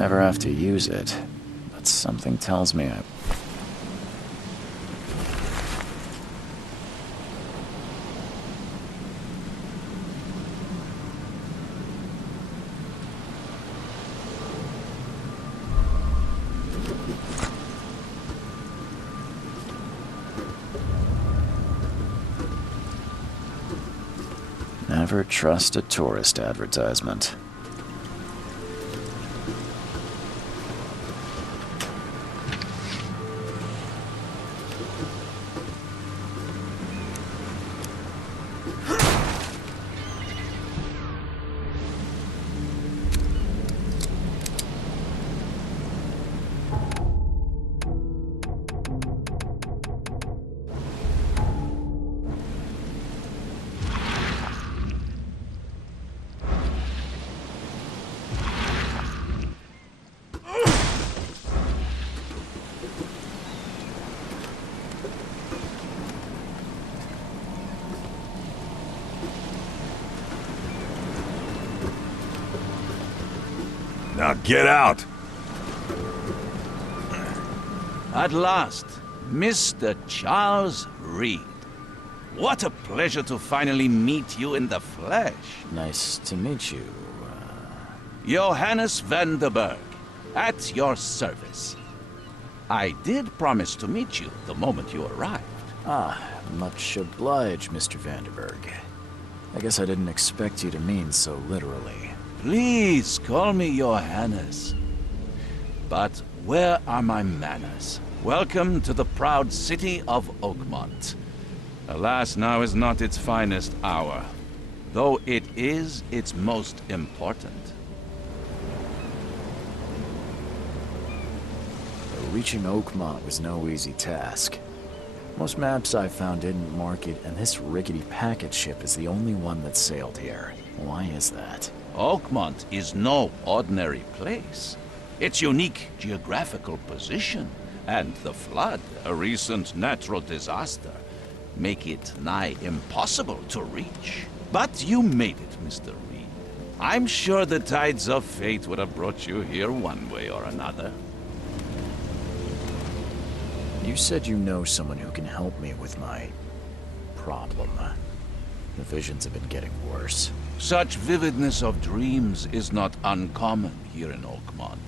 never have to use it, but something tells me I... Never trust a tourist advertisement. Now get out! At last, Mr. Charles Reed. What a pleasure to finally meet you in the flesh. Nice to meet you. Johannes van der Berg, at your service. I did promise to meet you the moment you arrived. Ah, much obliged, Mr. Vanderberg. I guess I didn't expect you to mean so literally. Please call me Johannes. But where are my manners? Welcome to the proud city of Oakmont. Alas, now is not its finest hour, though it is its most important. Reaching Oakmont was no easy task. Most maps I found didn't mark it, and this rickety packet ship is the only one that sailed here. Why is that? Oakmont is no ordinary place. Its unique geographical position and the flood, a recent natural disaster, make it nigh impossible to reach. But you made it, Mr. Reed. I'm sure the tides of fate would have brought you here one way or another. You said you know someone who can help me with my problem. The visions have been getting worse. Such vividness of dreams is not uncommon here in Oakmont.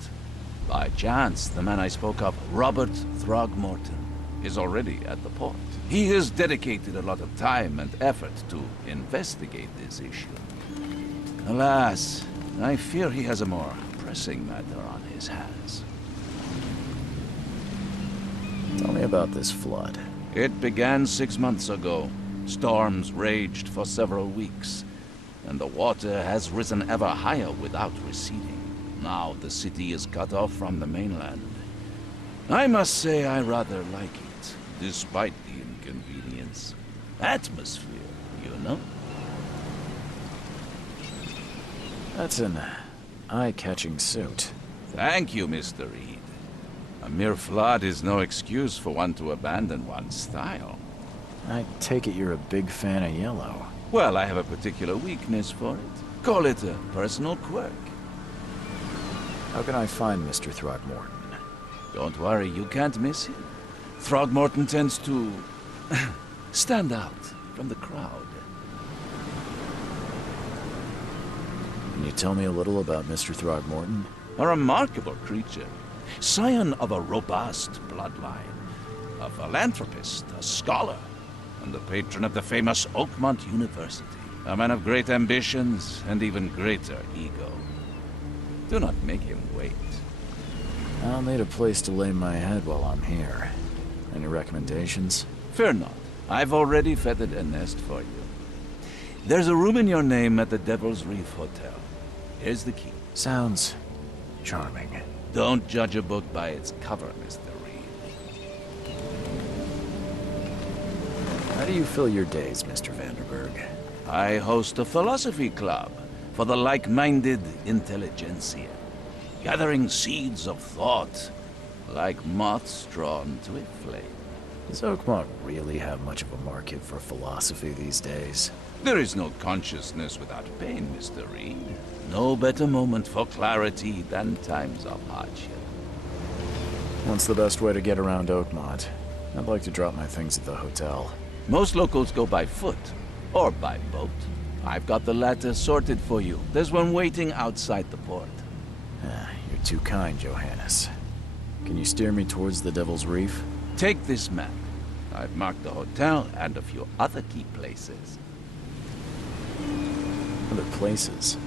By chance, the man I spoke of, Robert Throgmorton, is already at the port. He has dedicated a lot of time and effort to investigate this issue. Alas, I fear he has a more pressing matter on his hands. Tell me about this flood. It began 6 months ago. Storms raged for several weeks, and the water has risen ever higher without receding. Now the city is cut off from the mainland. I must say I rather like it, despite the inconvenience. Atmosphere, you know? That's an eye-catching suit. Thank you, Mr. Reed. A mere flood is no excuse for one to abandon one's style. I take it you're a big fan of yellow. Well, I have a particular weakness for it. Call it a personal quirk. How can I find Mr. Throgmorton? Don't worry, you can't miss him. Throgmorton tends to stand out from the crowd. Can you tell me a little about Mr. Throgmorton? A remarkable creature. Scion of a robust bloodline. A philanthropist, a scholar, and the patron of the famous Oakmont University. A man of great ambitions and even greater ego. Do not make him wait. I'll need a place to lay my head while I'm here. Any recommendations? Fear not. I've already feathered a nest for you. There's a room in your name at the Devil's Reef Hotel. Here's the key. Sounds charming. Don't judge a book by its cover, Mr. Reed. How do you fill your days, Mr. Vanderberg? I host a philosophy club for the like-minded intelligentsia, gathering seeds of thought like moths drawn to a flame. Does Oakmont really have much of a market for philosophy these days? There is no consciousness without pain, Mr. Reed. No better moment for clarity than times of hardship. What's the best way to get around Oakmont? I'd like to drop my things at the hotel. Most locals go by foot, or by boat. I've got the latter sorted for you. There's one waiting outside the port. You're too kind, Johannes. Can you steer me towards the Devil's Reef? Take this map. I've marked the hotel and a few other key places. Other places?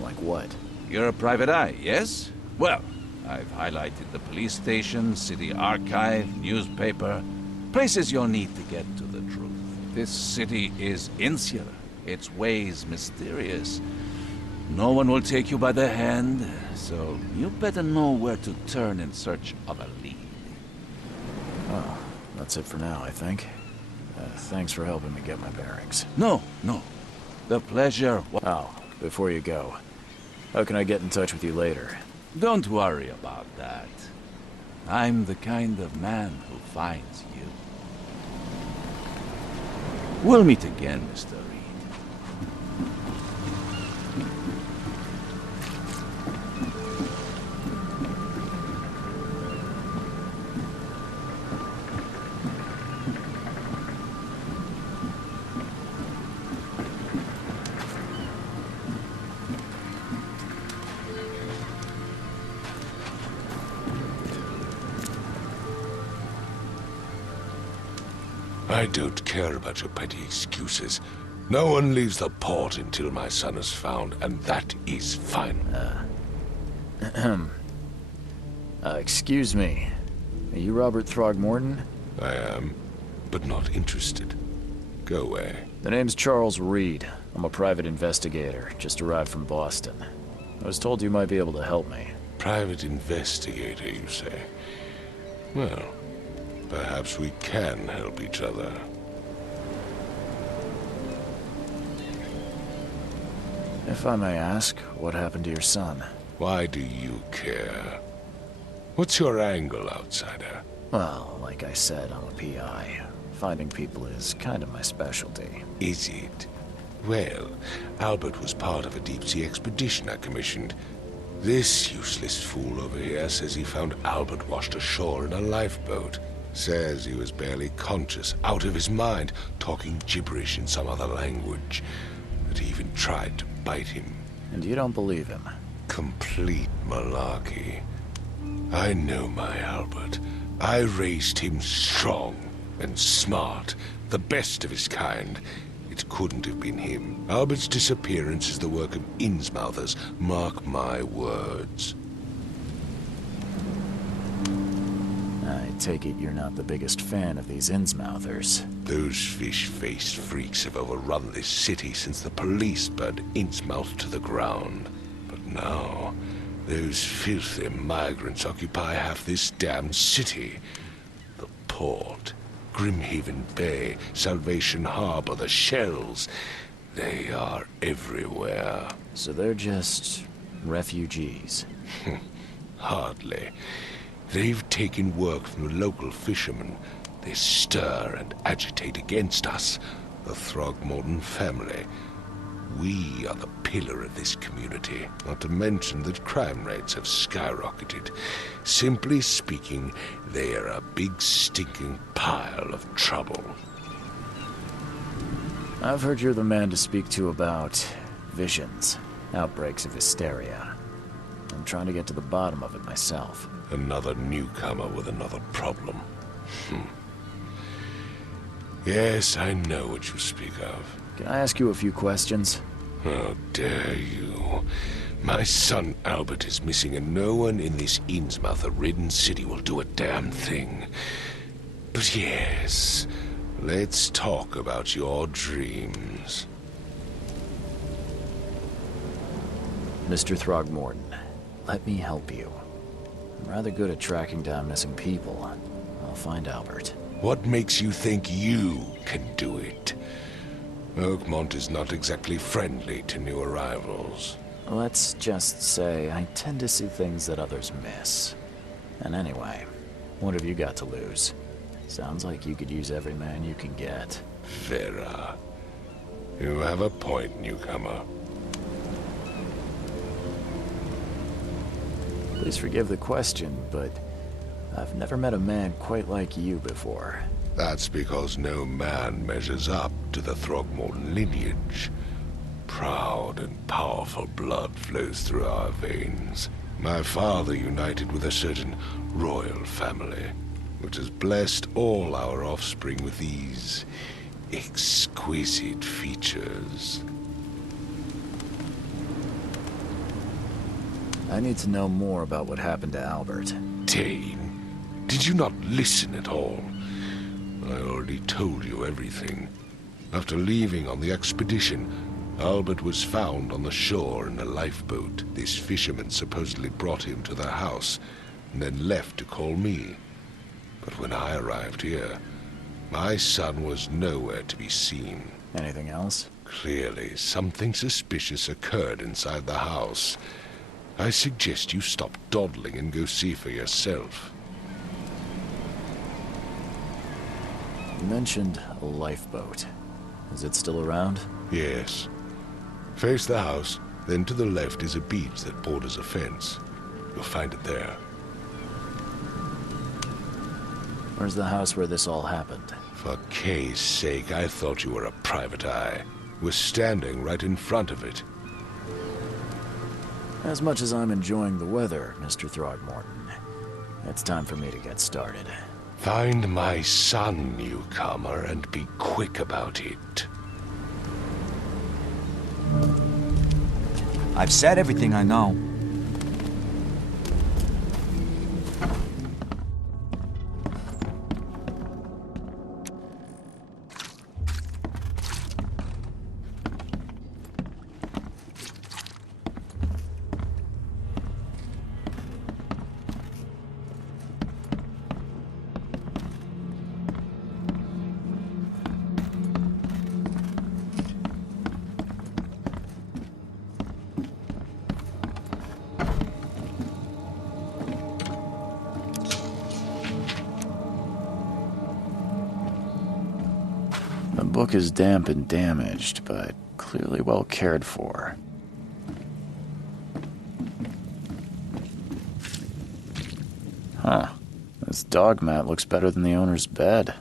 Like what? You're a private eye, yes? Well, I've highlighted the police station, city archive, newspaper, places you'll need to get to the truth. This city is insular, its ways mysterious. No one will take you by the hand, so you better know where to turn in search of a lead. Oh, that's it for now, I think. Thanks for helping me get my bearings. No. The pleasure. Oh, before you go, how can I get in touch with you later? Don't worry about that. I'm the kind of man who finds you. We'll meet again, Mr. Reed. I don't care about your petty excuses. No one leaves the port until my son is found, and that is final. Excuse me. Are you Robert Throgmorton? I am, but not interested. Go away. The name's Charles Reed. I'm a private investigator, just arrived from Boston. I was told you might be able to help me. Private investigator, you say? Well, perhaps we can help each other. If I may ask, what happened to your son? Why do you care? What's your angle, outsider? Well, like I said, I'm a PI. Finding people is kind of my specialty. Is it? Well, Albert was part of a deep-sea expedition I commissioned. This useless fool over here says he found Albert washed ashore in a lifeboat. Says he was barely conscious, out of his mind, talking gibberish in some other language. That he even tried to bite him. And you don't believe him? Complete malarkey. I know my Albert. I raised him strong and smart, the best of his kind. It couldn't have been him. Albert's disappearance is the work of Innsmouthers, mark my words. I take it you're not the biggest fan of these Innsmouthers. Those fish-faced freaks have overrun this city since the police burned Innsmouth to the ground. But now, those filthy migrants occupy half this damned city. The port, Grimhaven Bay, Salvation Harbor, the shells. They are everywhere. So they're just refugees. Hardly. They've taken work from the local fishermen. They stir and agitate against us, the Throgmorton family. We are the pillar of this community, not to mention that crime rates have skyrocketed. Simply speaking, they are a big stinking pile of trouble. I've heard you're the man to speak to about visions, outbreaks of hysteria. I'm trying to get to the bottom of it myself. Another newcomer with another problem. Yes, I know what you speak of. Can I ask you a few questions? How dare you? My son Albert is missing, and no one in this Innsmouth-ridden city will do a damn thing. But yes, let's talk about your dreams. Mr. Throgmorton, let me help you. I'm rather good at tracking down missing people. I'll find Albert. What makes you think you can do it? Oakmont is not exactly friendly to new arrivals. Let's just say I tend to see things that others miss. And anyway, what have you got to lose? Sounds like you could use every man you can get. Vera. You have a point, newcomer. Please forgive the question, but I've never met a man quite like you before. That's because no man measures up to the Throgmorton lineage. Proud and powerful blood flows through our veins. My father united with a certain royal family, which has blessed all our offspring with these exquisite features. I need to know more about what happened to Albert. Dane, did you not listen at all? I already told you everything. After leaving on the expedition, Albert was found on the shore in a lifeboat. This fisherman supposedly brought him to their house, and then left to call me. But when I arrived here, my son was nowhere to be seen. Anything else? Clearly, something suspicious occurred inside the house. I suggest you stop dawdling and go see for yourself. You mentioned a lifeboat. Is it still around? Yes. Face the house, then to the left is a beach that borders a fence. You'll find it there. Where's the house where this all happened? For Kay's sake, I thought you were a private eye. We're standing right in front of it. As much as I'm enjoying the weather, Mr. Throgmorton, it's time for me to get started. Find my son, newcomer, and be quick about it. I've said everything I know. The book is damp and damaged, but clearly well cared for. Huh. This dog mat looks better than the owner's bed.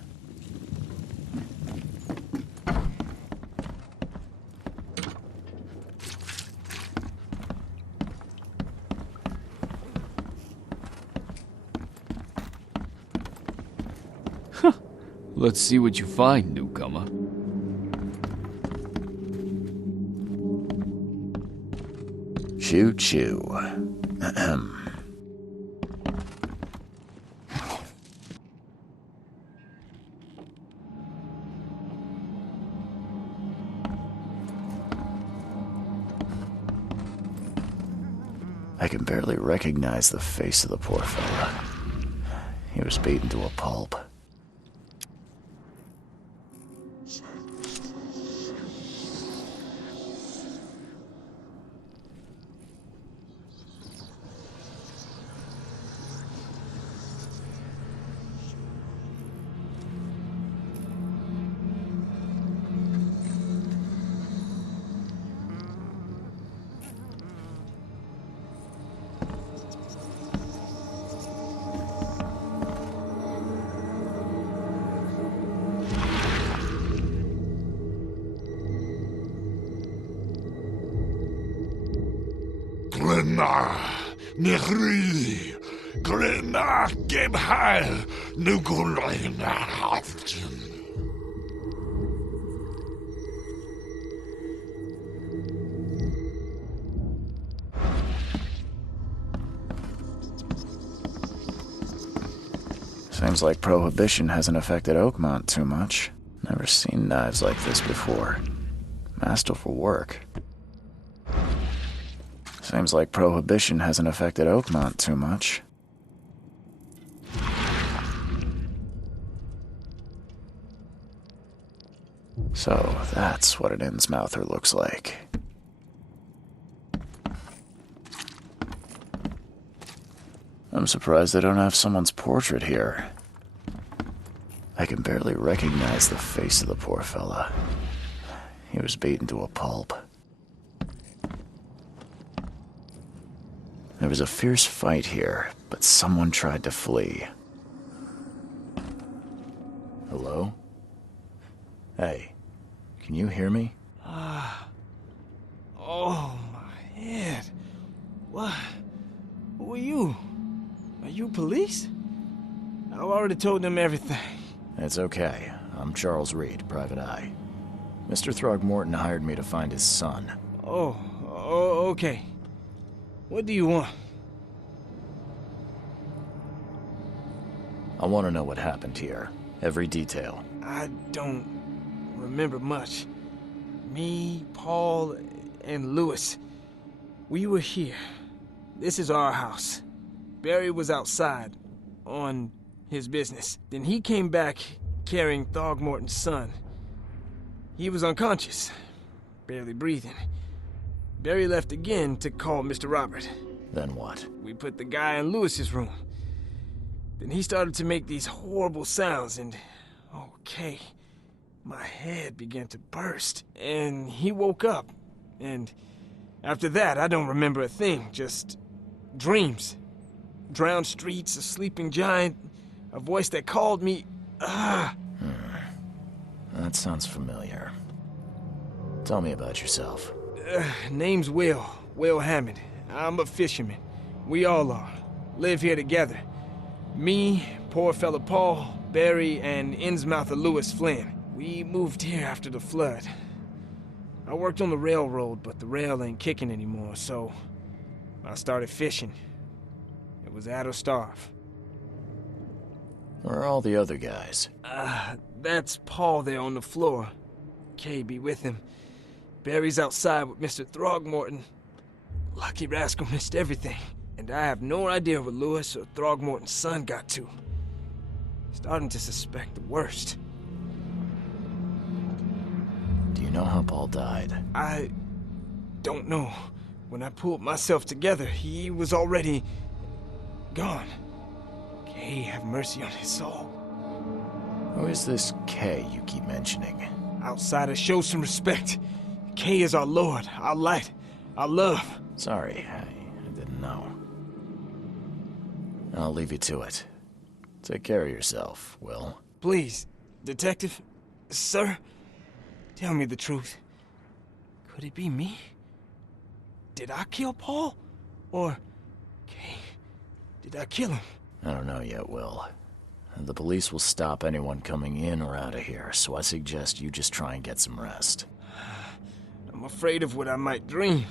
Let's see what you find, newcomer. Choo choo. Ahem. I can barely recognize the face of the poor fella. He was beaten to a pulp. Glenna, Nechri, Glenna, Gebhal, Nugulina, Haftin. Seems like Prohibition hasn't affected Oakmont too much. Never seen knives like this before. Masterful work. Seems like Prohibition hasn't affected Oakmont too much. So that's what an Innsmouther looks like. I'm surprised they don't have someone's portrait here. I can barely recognize the face of the poor fella. He was beaten to a pulp. There was a fierce fight here, but someone tried to flee. Hello? Hey, can you hear me? Oh, my head. What? Who are you? Are you police? I've already told them everything. It's okay. I'm Charles Reed, Private Eye. Mr. Throgmorton hired me to find his son. Oh, okay. What do you want? I want to know what happened here. Every detail. I don't remember much. Me, Paul, and Lewis. We were here. This is our house. Barry was outside, on his business. Then he came back carrying Throgmorton's son. He was unconscious, barely breathing. Barry left again to call Mr. Robert. Then what? We put the guy in Lewis's room. Then he started to make these horrible sounds and... okay, my head began to burst. And he woke up. And after that, I don't remember a thing, just dreams. Drowned streets, a sleeping giant, a voice that called me... That sounds familiar. Tell me about yourself. Name's Will Hammond. I'm a fisherman. We all are. Live here together. Me, poor fella Paul, Barry, and Innsmouther Lewis Flynn. We moved here after the flood. I worked on the railroad, but the rail ain't kicking anymore, so I started fishing. It was add or starve. Where are all the other guys? That's Paul there on the floor. Kay be with him. Barry's outside with Mr. Throgmorton. Lucky rascal missed everything. And I have no idea where Lewis or Throgmorton's son got to. Starting to suspect the worst. Do you know how Paul died? I don't know. When I pulled myself together, he was already gone. Kay have mercy on his soul. Who is this K you keep mentioning? Outsiders, show some respect. Kay is our lord, our light, our love. Sorry, I didn't know. I'll leave you to it. Take care of yourself, Will. Please, detective, sir, tell me the truth. Could it be me? Did I kill Paul? Or, Kay, did I kill him? I don't know yet, Will. The police will stop anyone coming in or out of here, so I suggest you just try and get some rest. I'm afraid of what I might dream.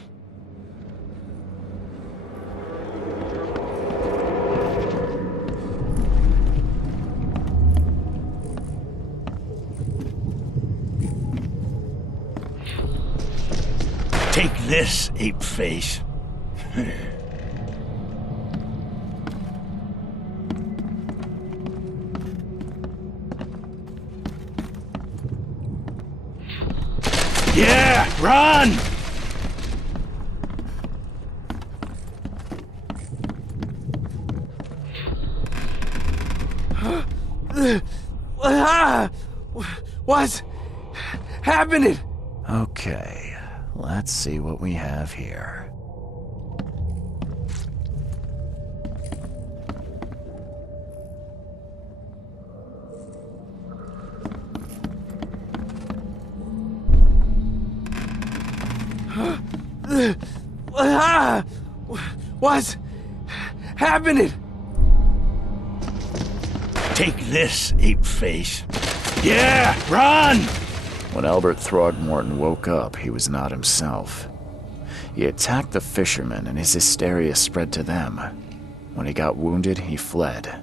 Take this, ape-face. Yeah, run! What's happening? Okay, let's see what we have here. What's happening? Take this, ape-face. Yeah, run! When Albert Throgmorton woke up, he was not himself. He attacked the fishermen, and his hysteria spread to them. When he got wounded, he fled.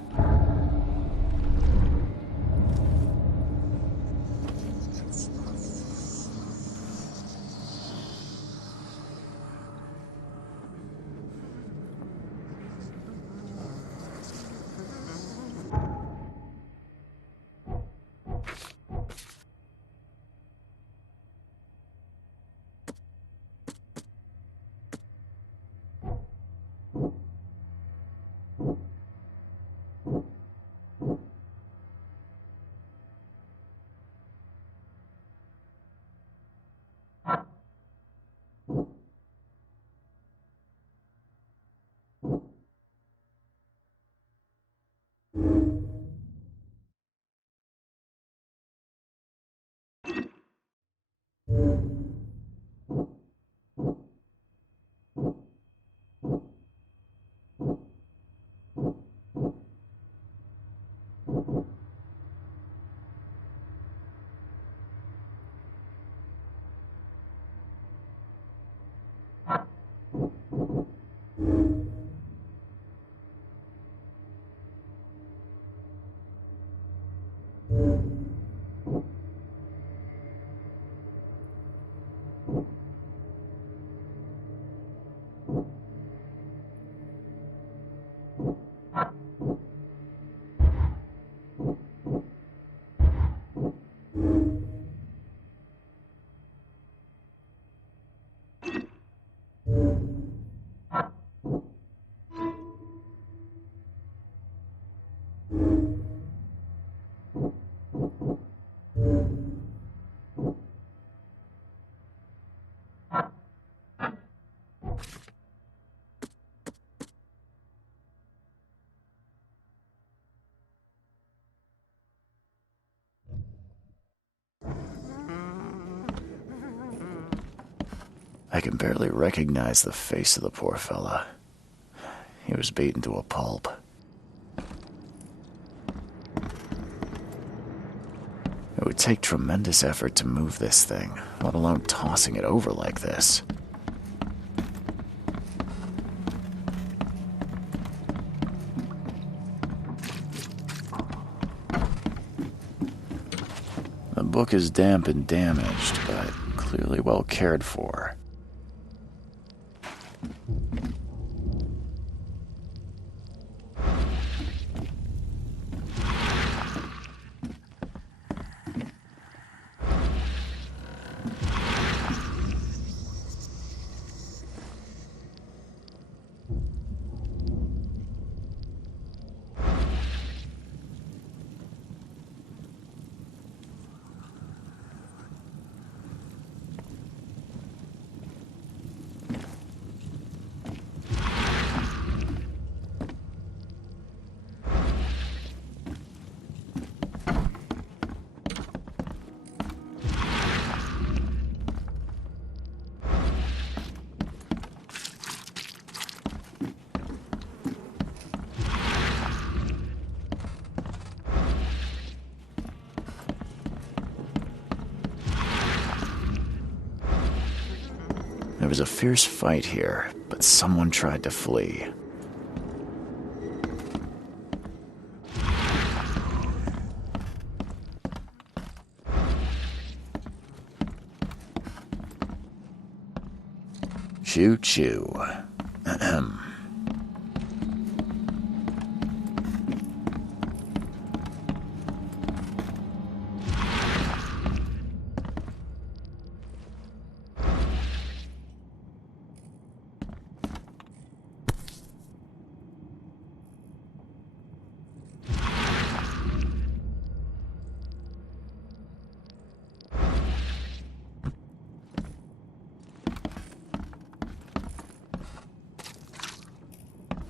I can barely recognize the face of the poor fella. He was beaten to a pulp. It would take tremendous effort to move this thing, let alone tossing it over like this. The book is damp and damaged, but clearly well cared for. There was a fierce fight here, but someone tried to flee. Choo-choo. Ahem.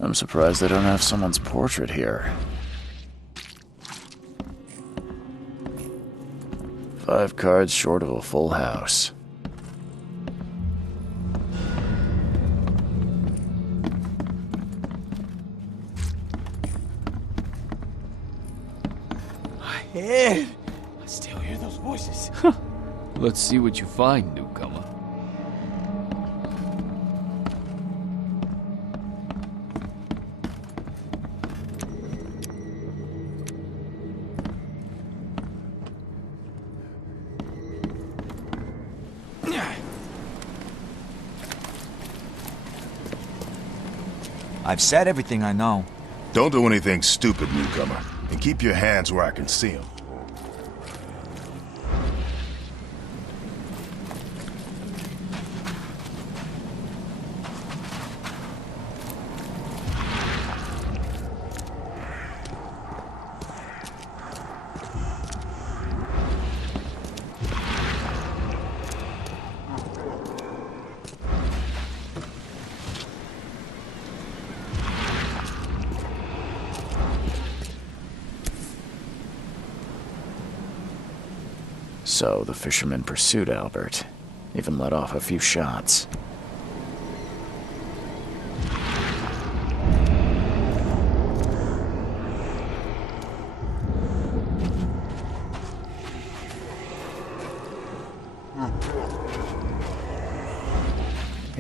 I'm surprised they don't have someone's portrait here. 5 cards short of a full house. My head! I still hear those voices. Let's see what you find, newcomer. I've said everything I know. Don't do anything stupid, newcomer. And keep your hands where I can see them. So the fisherman pursued Albert, even let off a few shots.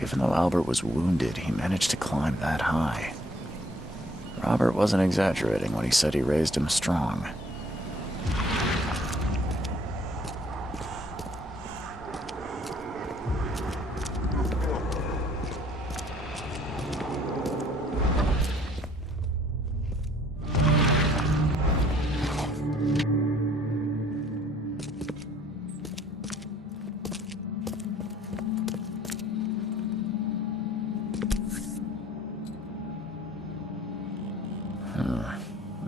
Even though Albert was wounded, he managed to climb that high. Robert wasn't exaggerating when he said he raised him strong.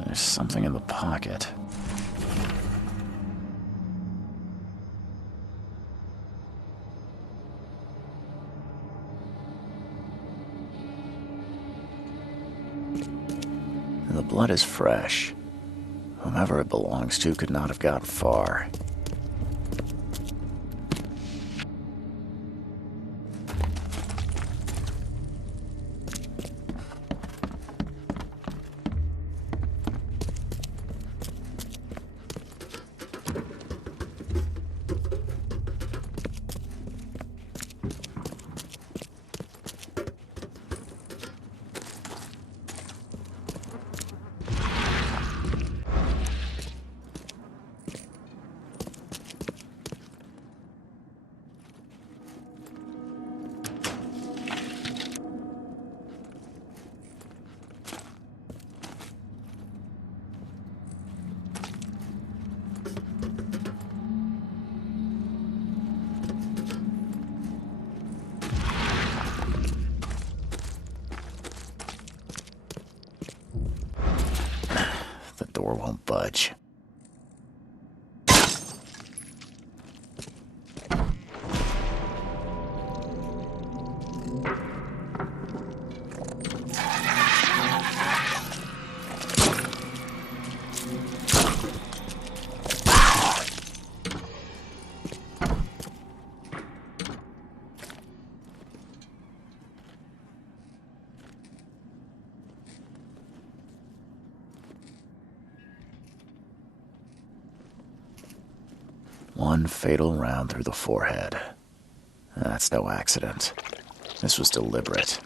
There's something in the pocket. The blood is fresh. Whomever it belongs to could not have gotten far. The door won't budge. One fatal round through the forehead. That's no accident. This was deliberate.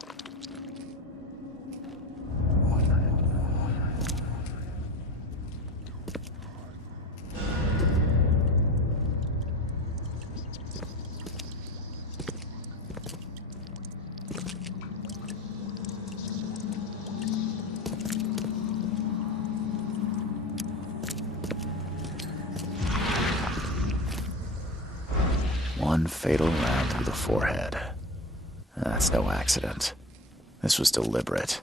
One fatal round through the forehead. That's no accident. This was deliberate.